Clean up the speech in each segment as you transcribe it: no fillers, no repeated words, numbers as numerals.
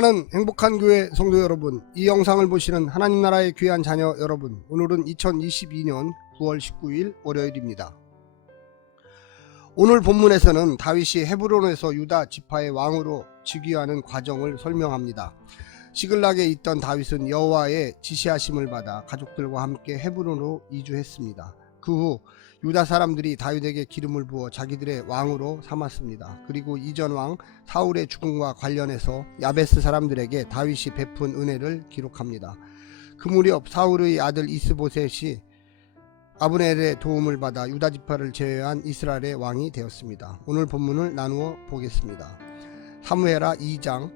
사랑하는 행복한 교회 성도 여러분, 이 영상을 보시는 하나님 나라의 귀한 자녀 여러분, 오늘은 2022년 9월 19일 월요일입니다. 오늘 본문에서는 다윗이 헤브론에서 유다 지파의 왕으로 즉위하는 과정을 설명합니다. 시글락에 있던 다윗은 여호와의 지시하심을 받아 가족들과 함께 헤브론으로 이주했습니다. 그 후 유다 사람들이 다윗에게 기름을 부어 자기들의 왕으로 삼았습니다. 그리고 이전 왕 사울의 죽음과 관련해서 야베스 사람들에게 다윗이 베푼 은혜를 기록합니다. 그 무렵 사울의 아들 이스보셋이 아브넬의 도움을 받아 유다 지파를 제외한 이스라엘의 왕이 되었습니다. 오늘 본문을 나누어 보겠습니다. 사무엘하 2장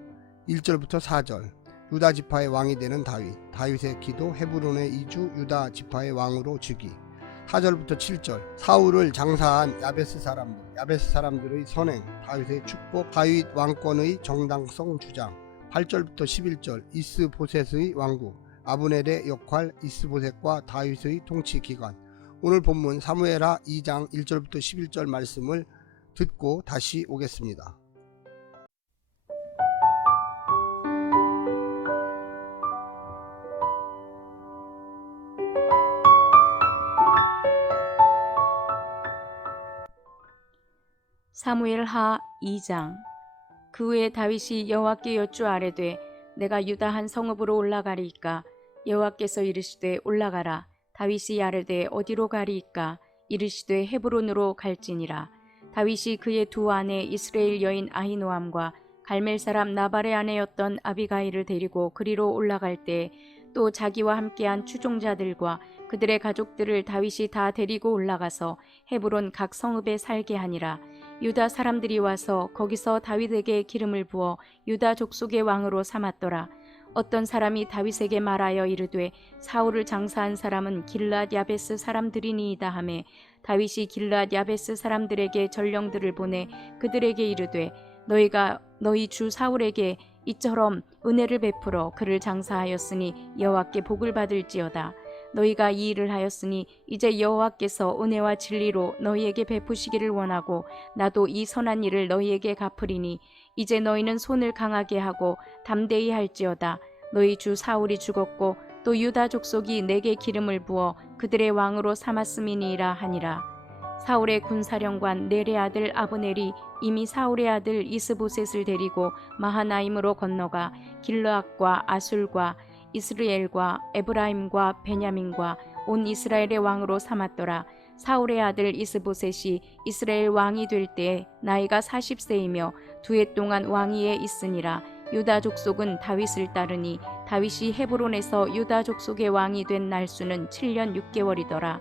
1절부터 4절. 유다 지파의 왕이 되는 다윗의 기도, 헤브론의 이주, 유다 지파의 왕으로 즉위. 4절부터 7절. 사울을 장사한 야베스 사람들의 선행, 다윗의 축복, 다윗 왕권의 정당성 주장. 8절부터 11절. 이스보셋의 왕국, 아브넬의 역할, 이스보셋과 다윗의 통치 기간. 오늘 본문 사무엘하 2장 1절부터 11절 말씀을 듣고 다시 오겠습니다. 사무엘하 2장. 그 후에 다윗이 여호와께 여쭈아뢰되 내가 유다 한 성읍으로 올라가리이까? 여호와께서 이르시되 올라가라. 다윗이 아뢰되 어디로 가리이까? 이르시되 헤브론으로 갈지니라. 다윗이 그의 두 아내 이스라엘 여인 아히노암과 갈멜 사람 나발의 아내였던 아비가일을 데리고 그리로 올라갈 때 또 자기와 함께한 추종자들과 그들의 가족들을 다윗이 다 데리고 올라가서 헤브론 각 성읍에 살게 하니라. 유다 사람들이 와서 거기서 다윗에게 기름을 부어 유다 족속의 왕으로 삼았더라. 어떤 사람이 다윗에게 말하여 이르되 사울을 장사한 사람은 길르앗 야베스 사람들이니이다 하매 다윗이 길르앗 야베스 사람들에게 전령들을 보내 그들에게 이르되 너희가 너희 주 사울에게 이처럼 은혜를 베풀어 그를 장사하였으니 여호와께 복을 받을지어다. 너희가 이 일을 하였으니 이제 여호와께서 은혜와 진리로 너희에게 베푸시기를 원하고 나도 이 선한 일을 너희에게 갚으리니 이제 너희는 손을 강하게 하고 담대히 할지어다. 너희 주 사울이 죽었고 또 유다 족속이 내게 기름을 부어 그들의 왕으로 삼았음이니이라 하니라. 사울의 군사령관 넬의 아들 아브넬이 이미 사울의 아들 이스보셋을 데리고 마하나임으로 건너가 길르앗과 아술과 이스라엘과 에브라임과 베냐민과 온 이스라엘의 왕으로 삼았더라. 사울의 아들 이스보셋이 이스라엘 왕이 될 때 나이가 40세이며 2해 동안 왕위에 있으니라. 유다 족속은 다윗을 따르니 다윗이 헤브론에서 유다 족속의 왕이 된 날수는 7년 6개월이더라.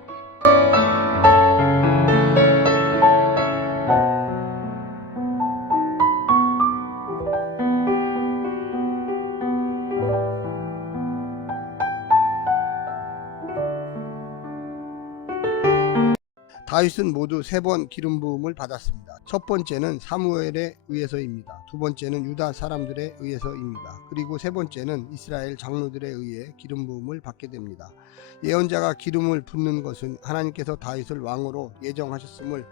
다윗은 모두 3번 기름 부음을 받았습니다. 첫 번째는 사무엘에 의해서입니다. 두 번째는 유다 사람들에 의해서입니다. 그리고 세 번째는 이스라엘 장로들에 의해 기름 부음을 받게 됩니다. 예언자가 기름을 붓는 것은 하나님께서 다윗을 왕으로 예정하셨음을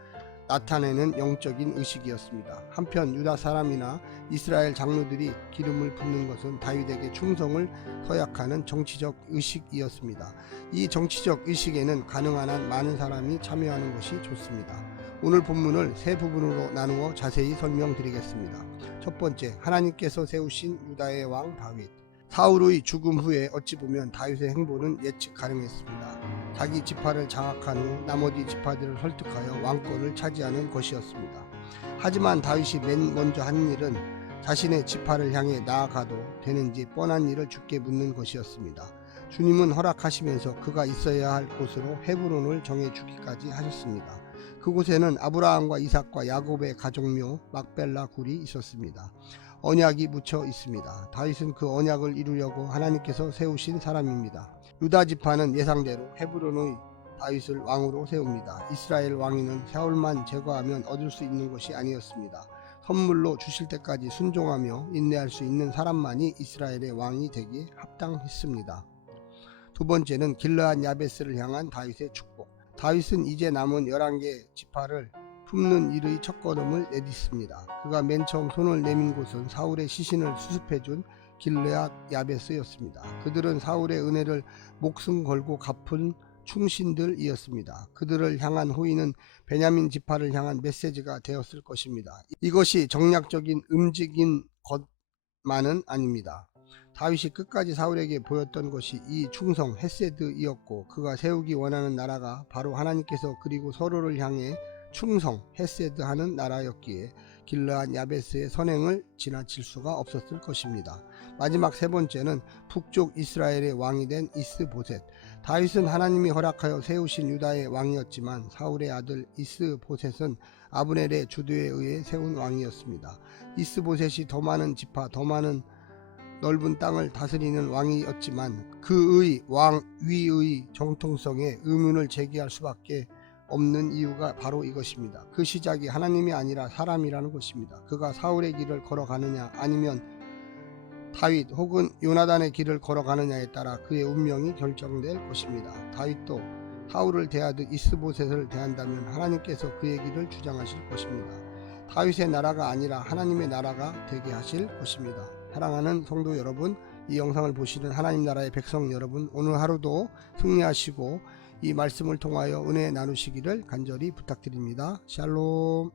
나타내는 영적인 의식이었습니다. 한편 유다 사람이나 이스라엘 장로들이 기름을 붓는 것은 다윗에게 충성을 서약하는 정치적 의식이었습니다. 이 정치적 의식에는 가능한 한 많은 사람이 참여하는 것이 좋습니다. 오늘 본문을 세 부분으로 나누어 자세히 설명드리겠습니다. 첫 번째, 하나님께서 세우신 유다의 왕 다윗. 사울의 죽음 후에 어찌 보면 다윗의 행보는 예측 가능했습니다. 자기 지파를 장악한 후 나머지 지파들을 설득하여 왕권을 차지하는 것이었습니다. 하지만 다윗이 맨 먼저 한 일은 자신의 지파를 향해 나아가도 되는지 뻔한 일을 주께 묻는 것이었습니다. 주님은 허락하시면서 그가 있어야 할 곳으로 헤브론을 정해주기까지 하셨습니다. 그곳에는 아브라함과 이삭과 야곱의 가족묘 막벨라 굴이 있었습니다. 언약이 묻혀 있습니다. 다윗은 그 언약을 이루려고 하나님께서 세우신 사람입니다. 유다 지파는 예상대로 헤브론의 다윗을 왕으로 세웁니다. 이스라엘 왕위는 사울만 제거하면 얻을 수 있는 것이 아니었습니다. 선물로 주실 때까지 순종하며 인내할 수 있는 사람만이 이스라엘의 왕이 되기에 합당했습니다. 두 번째는 길르앗 야베스를 향한 다윗의 축복. 다윗은 이제 남은 11개 지파를 품는 일의 첫걸음을 내딛습니다. 그가 맨 처음 손을 내민 곳은 사울의 시신을 수습해준 길르앗 야베스였습니다. 그들은 사울의 은혜를 목숨 걸고 갚은 충신들이었습니다. 그들을 향한 호의는 베냐민 지파를 향한 메시지가 되었을 것입니다. 이것이 정략적인 움직인 것만은 아닙니다. 다윗이 끝까지 사울에게 보였던 것이 이 충성 헤세드이었고, 그가 세우기 원하는 나라가 바로 하나님께서 그리고 서로를 향해 충성 헤세드하는 나라였기에 길르앗 야베스의 선행을 지나칠 수가 없었을 것입니다. 마지막 세 번째는 북쪽 이스라엘의 왕이 된 이스보셋. 다윗은 하나님이 허락하여 세우신 유다의 왕이었지만 사울의 아들 이스보셋은 아브넬의 주도에 의해 세운 왕이었습니다. 이스보셋이 더 많은 지파, 더 많은 넓은 땅을 다스리는 왕이었지만 그의 왕위의 정통성에 의문을 제기할 수밖에 없는 이유가 바로 이것입니다. 그 시작이 하나님이 아니라 사람이라는 것입니다. 그가 사울의 길을 걸어가느냐 아니면 다윗 혹은 요나단의 길을 걸어가느냐에 따라 그의 운명이 결정될 것입니다. 다윗도 사울을 대하듯 이스보셋을 대한다면 하나님께서 그의 길을 주장하실 것입니다. 다윗의 나라가 아니라 하나님의 나라가 되게 하실 것입니다. 사랑하는 성도 여러분, 이 영상을 보시는 하나님 나라의 백성 여러분, 오늘 하루도 승리하시고 이 말씀을 통하여 은혜 나누시기를 간절히 부탁드립니다. 샬롬.